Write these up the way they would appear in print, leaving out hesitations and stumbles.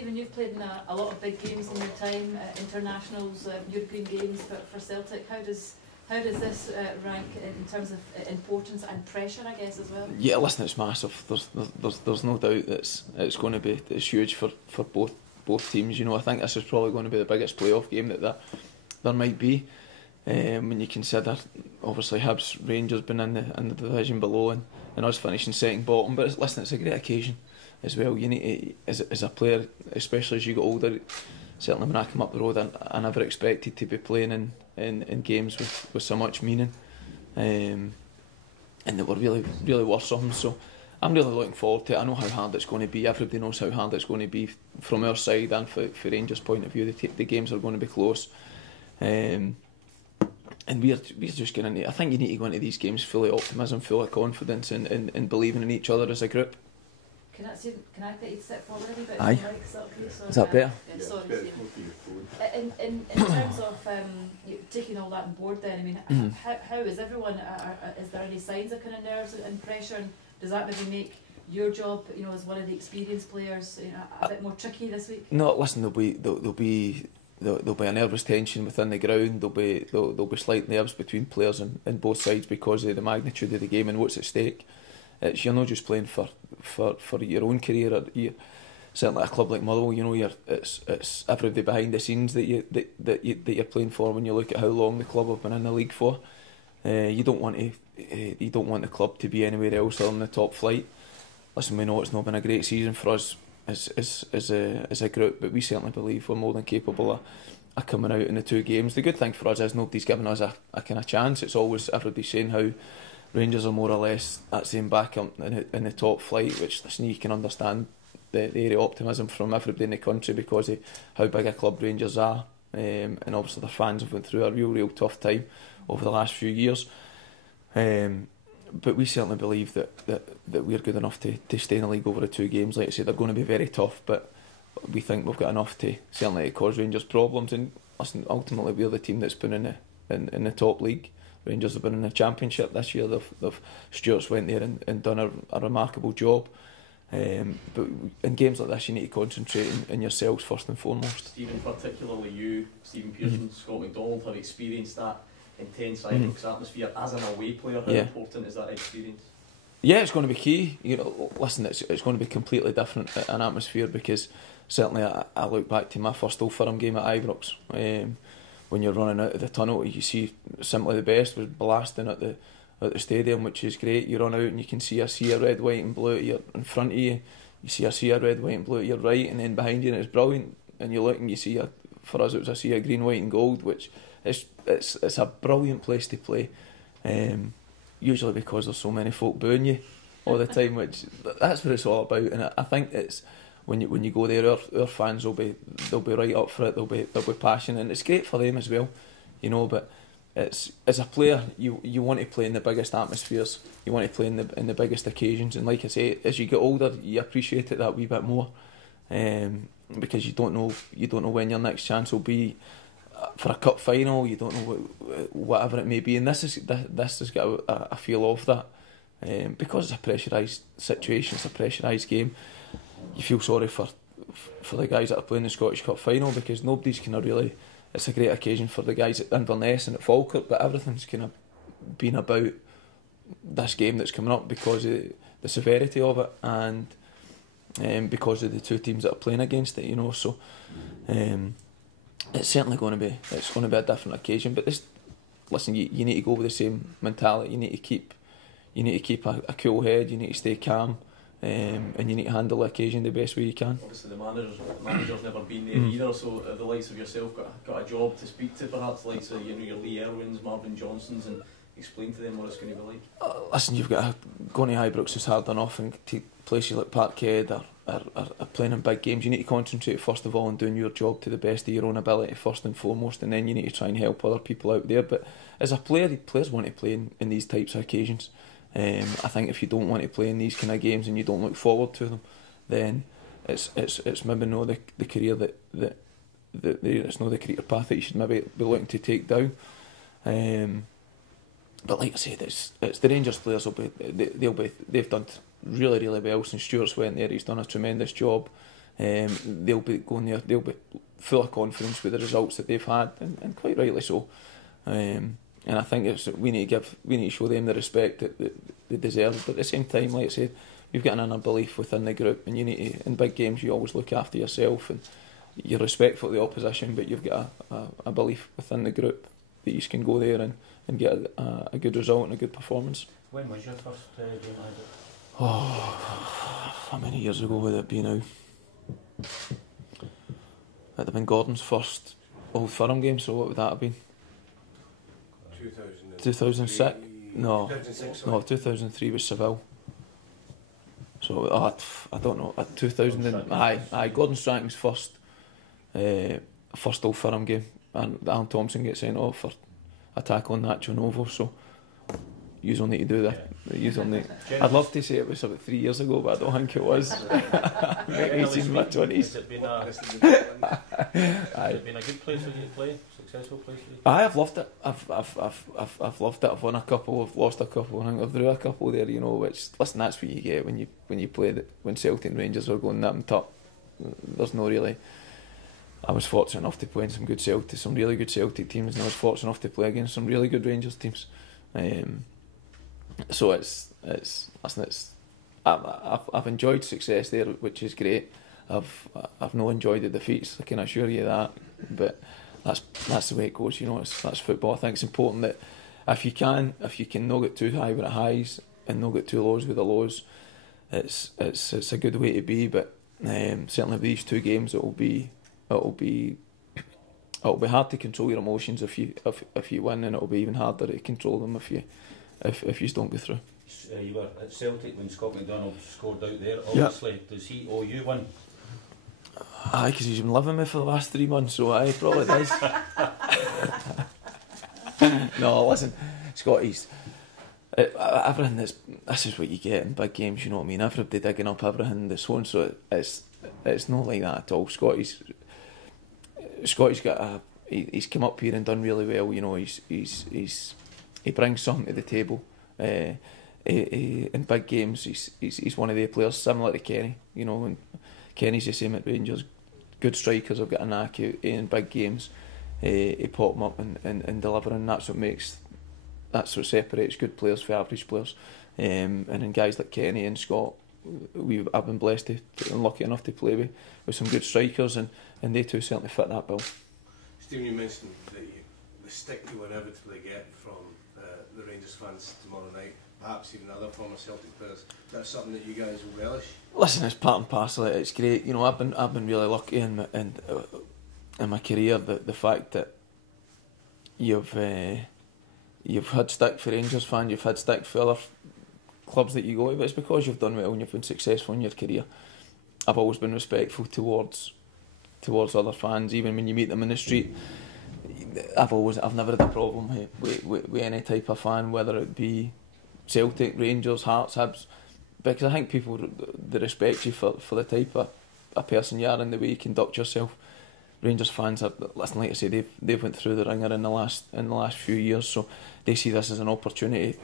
Stephen, you've played in a lot of big games in your time, internationals, European games for Celtic. How does this rank in terms of importance and pressure, I guess, as well? Yeah, listen, it's massive. There's no doubt that it's going to be huge for both teams. You know, I think this is probably going to be the biggest playoff game that there might be. When you consider, obviously, Hibs, Rangers been in the division below and us finishing second bottom. But it's a great occasion as well. You need to, as a player, especially as you get older. Certainly, when I come up the road, I never expected to be playing in games with so much meaning, and that were really really worth something. So I'm really looking forward to it. I know how hard it's going to be. Everybody knows how hard it's going to be from our side and for Rangers' point of view. The games are going to be close. And we're just getting into. I think you need to go into these games full of optimism, full of confidence, and believing in each other as a group. Can I get you to step forward a wee bit? Aye. Is that better? Yeah, sorry, Stephen. In terms of taking all that on board, then I mean, how is everyone? Is there any signs of kind of nerves and pressure? And does that maybe make your job, you know, as one of the experienced players, you know, a bit more tricky this week? No, listen. There'll be a nervous tension within the ground. There'll be slight nerves between players on both sides because of the magnitude of the game and what's at stake. You're not just playing for your own career. Or certainly at a club like Motherwell, you know, it's everybody behind the scenes that you're playing for. When you look at how long the club have been in the league for, you don't want the club to be anywhere else other than the top flight. Listen, we know it's not been a great season for us as a group, but we certainly believe we're more than capable of coming out in the two games. The good thing for us is nobody's given us a kind of chance. It's always everybody saying how Rangers are more or less that same back up in the top flight, which, listen, you can understand the area of optimism from everybody in the country because of how big a club Rangers are, and obviously their fans have went through a real tough time over the last few years. But we certainly believe that we're good enough to stay in the league over the two games. Like I say, they're going to be very tough, but we think we've got enough to certainly cause Rangers problems. And listen, ultimately we're the team that's been in the top league. Rangers have been in the Championship this year. Stuart's went there and done a remarkable job. But in games like this, you need to concentrate on yourselves first and foremost. Stephen, particularly you, Stephen Pearson, Scott McDonald, have experienced that intense Ibrox atmosphere as an away player. How important is that experience? Yeah, it's going to be key. You know, listen, it's going to be completely different an atmosphere because certainly I look back to my first Old Firm game at Ibrox. When you're running out of the tunnel, you see simply the best was blasting at the stadium, which is great. You run out and you can see a sea of red, white and blue in front of you. You see a sea of red, white and blue to your right, and then behind you, and it's brilliant. And you look and you see for us it was a sea of green, white and gold, which it's a brilliant place to play. Usually because there's so many folk booing you all the time, which that's what it's all about. And I think it's when you go there, our fans they'll be right up for it. They'll be passionate, and it's great for them as well, you know. But it's, as a player, you want to play in the biggest atmospheres. You want to play in the biggest occasions. And like I say, as you get older, you appreciate it that wee bit more, because you don't know when your next chance will be for a cup final. You don't know whatever it may be, and this has got a feel of that, because it's a pressurised situation. It's a pressurised game. You feel sorry for the guys that are playing the Scottish Cup final because nobody's kind of really. It's a great occasion for the guys at Inverness and at Falkirk, but everything's kind of been about this game that's coming up because of the severity of it and because of the two teams that are playing against it, you know. So it's certainly going to be a different occasion. But listen, you need to go with the same mentality. You need to keep a cool head. You need to stay calm. And you need to handle the occasion the best way you can. Obviously the manager's never been there either, so the likes of yourself got a job to speak to perhaps the likes of your Lee Irwins, Marvin Johnsons, and explain to them what it's going to be like. Listen, you've got going to Ibrox is hard enough, and to places like Parkhead are playing in big games. You need to concentrate first of all on doing your job to the best of your own ability first and foremost, and then you need to try and help other people out there. But as a player, the players want to play in these types of occasions. I think if you don't want to play in these kind of games and you don't look forward to them, then it's maybe not the career that it's not the career path that you should maybe be looking to take down. But like I said, it's the Rangers players they've done really well since Stuart's went there. He's done a tremendous job. they'll be going there, they'll be full of confidence with the results that they've had, and quite rightly so. And I think we need to show them the respect that they deserve. But at the same time, like I said, you've got an inner belief within the group, and you need to, in big games, you always look after yourself and you're respectful of the opposition, but you've got a belief within the group that you can go there and get a good result and a good performance. When was your first game? How many years ago would it be now? It'd have been Gordon's first Old Firm game, so what would that have been? 2006? No, 2003 was Seville. So I don't know. 2000 aye, Gordon Strachan's first Old Firm game, and Alan Thompson gets sent off for a tackle on Nacho Novo. So you only need to do that. I'd love to say it was about 3 years ago, but I don't think it was. He's in my 20s. Has it been a good place for you to play? Successful place for you? I've loved it. I've loved it. I've won a couple. I've lost a couple. I think I've drew a couple there. You know, which listen, that's what you get when you play when Celtic and Rangers are going nip and tuck. There's no really. I was fortunate enough to play in some really good Celtic teams, and I was fortunate enough to play against some really good Rangers teams. So I've enjoyed success there, which is great. I've not enjoyed the defeats, I can assure you that. But that's the way it goes, you know. That's football. I think it's important that if you can not get too high with the highs and not get too lows with the lows, it's a good way to be. But certainly with these two games, it'll be hard to control your emotions if you win, and it'll be even harder to control them if you don't go through. You were at Celtic when Scott McDonald scored out there. Obviously, yep. Does he owe you one? Aye, because he's been living with me for the last 3 months, so aye, probably does. No, listen, Scott, everything this is what you get in big games, you know what I mean? Everybody digging up everything that's on, so it's not like that at all. Scotty's got he's come up here and done really well, you know. He brings something to the table. In big games, he's one of the players similar to Kenny, you know. And Kenny's the same at Rangers. Good strikers have got a knack in big games. He pop them up and deliver, and that's what separates good players from average players. And in guys like Kenny and Scott, I've been blessed and lucky enough to play with some good strikers, and they too certainly fit that bill. Stephen, you mentioned that the stick you will inevitably get from the Rangers fans tomorrow night, perhaps even other former Celtic players. That's something that you guys will relish? Listen, it's part and parcel. It's great. You know, I've been really lucky in my career, the fact that you've had stick for Rangers fans, you've had stick for other clubs that you go to, but it's because you've done well and you've been successful in your career. I've always been respectful towards other fans, even when you meet them in the street. I've never had a problem with any type of fan, whether it be Celtic, Rangers, Hearts, Hibs, because I think people, they respect you for the type of a person you are and the way you conduct yourself. Rangers fans are, listen, like I say, they've went through the ringer in the last few years, so they see this as an opportunity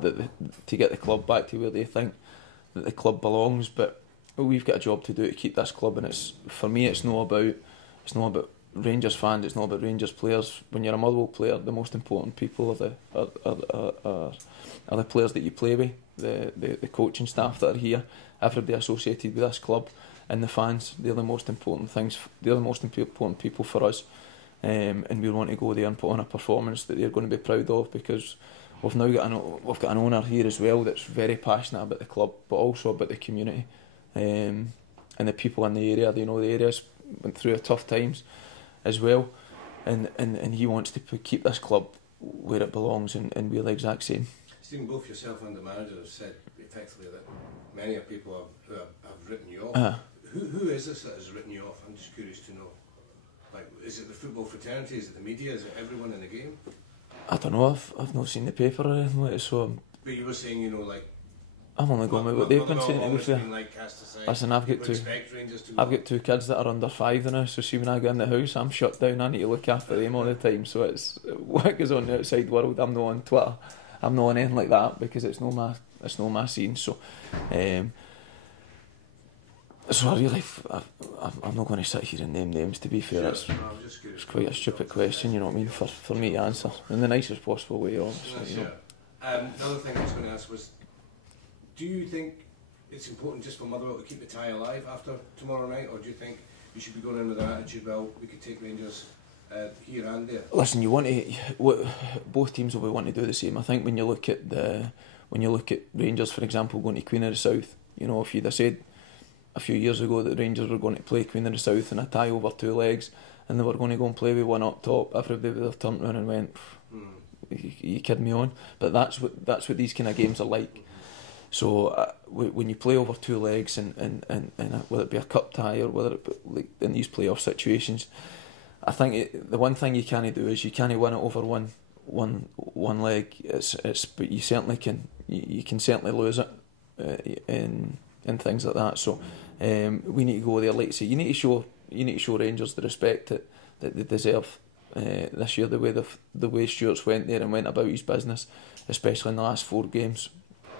to get the club back to where they think that the club belongs. But we've got a job to do to keep this club, and for me it's not about Rangers fans, it's not about Rangers players. When you're a Motherwell player, the most important people are the players that you play with, the coaching staff that are here, everybody associated with this club, and the fans. They're the most important things. They're the most important people for us, and we want to go there and put on a performance that they're going to be proud of, because we've got an owner here as well that's very passionate about the club, but also about the community, and the people in the area. You know, the area's went through tough times as well, and he wants to keep this club where it belongs, and we're the exact same. Stephen, both yourself and the manager have said effectively that many people have written you off. Who is this that has written you off? I'm just curious to know. Like, is it the football fraternity? Is it the media? Is it everyone in the game? I don't know. I've not seen the paper or anything like that, so. But you were saying, you know, like. I'm only going with what they've been saying, to be fair. Listen, I've got two kids that are under 5 now, so see, when I go in the house, I'm shut down. I need to look after them all the time. So it's what goes on the outside world. I'm not on Twitter. I'm not on anything like that, because it's no my scene. So So I'm not going to sit here and name names, to be fair. Sure. No, I'm just curious. It's quite a stupid question, you know what I mean, for me to answer in the nicest possible way, obviously. You know. Another thing I was going to ask was, do you think it's important just for Motherwell to keep the tie alive after tomorrow night, or do you think you should be going in with an attitude, well, we could take Rangers here and there? Listen, you want to. Both teams will be wanting to do the same. I think when you look at Rangers, for example, going to Queen of the South, you know, if you'd have said a few years ago that Rangers were going to play Queen of the South in a tie over 2 legs, and they were going to go and play with one up top, everybody would have turned around and went, you kidding me on? But that's what these kind of games are like. So when you play over 2 legs and whether it be a cup tie or whether it be like in these playoff situations, I think the one thing you can't do is you can't win it over one leg. But you certainly can. You can certainly lose it in things like that. So we need to go there. Like I say, you need to show Rangers the respect that they deserve this year. The way Stuart's went there and went about his business, especially in the last 4 games.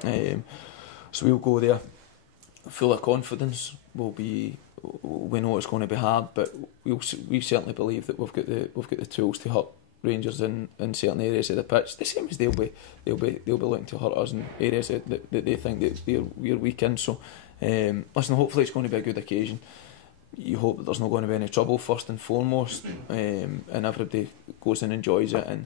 So we'll go there full of confidence. We know it's going to be hard, but we certainly believe that we've got the tools to hurt Rangers in certain areas of the pitch. The same as they'll be looking to hurt us in areas that they think that we're weak in. So listen, hopefully it's going to be a good occasion. You hope that there's not going to be any trouble first and foremost, and everybody goes and enjoys it, and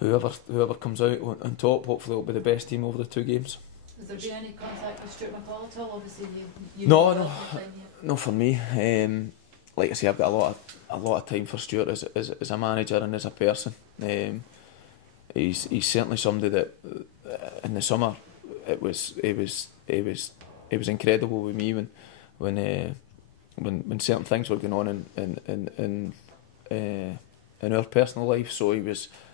whoever comes out on top, hopefully will be the best team over the 2 games. Has there been any contact with Stuart McCall at all? Obviously, No, for me. Like I say, I've got a lot of time for Stuart as a manager and as a person. He's certainly somebody that in the summer it was incredible with me when certain things were going on in our personal life. So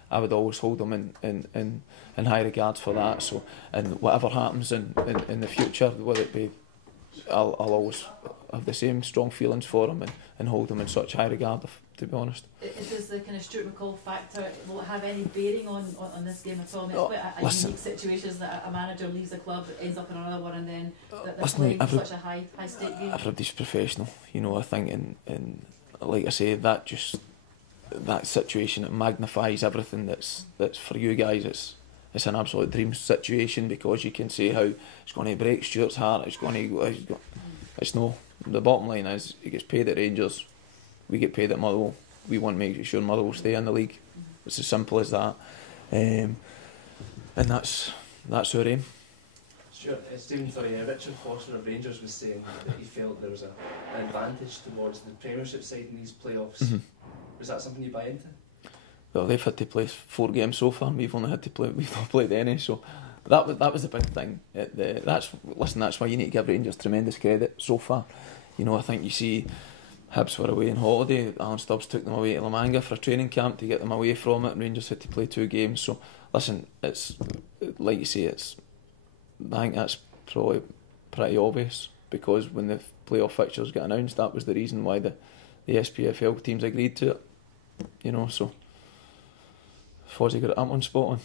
I would always hold him in high regards for that. So, and whatever happens in the future, whether it be, I'll always have the same strong feelings for him and hold him in such high regard, to be honest. Does the kind of Stuart McCall factor, will it have any bearing on this game at all? I mean, it's quite a unique situation that a manager leaves a club, ends up in another one, and then they're playing such a high stake game. Everybody's professional, you know. I think, and like I say, that situation, it magnifies everything that's for you guys. It's an absolute dream situation, because you can see how it's going to break Stuart's heart. It's no. The bottom line is he gets paid at Rangers, we get paid at Motherwell. We want to make sure Motherwell stay in the league. It's as simple as that, and that's our aim. Stuart, Stephen Richard Foster of Rangers was saying that he felt there was an advantage towards the Premiership side in these playoffs. Mm-hmm. Was that something you buy into? Well, they've had to play 4 games so far, and we've not played any. So that was the big thing. That's why you need to give Rangers tremendous credit so far. You know, I think you see Hibs were away on holiday. Alan Stubbs took them away to La Manga for a training camp to get them away from it, and Rangers had to play 2 games. So listen, it's like you say, I think that's probably pretty obvious, because when the playoff fixtures got announced, that was the reason why the SPFL teams agreed to it. You know, so Fozzie got that one spot on.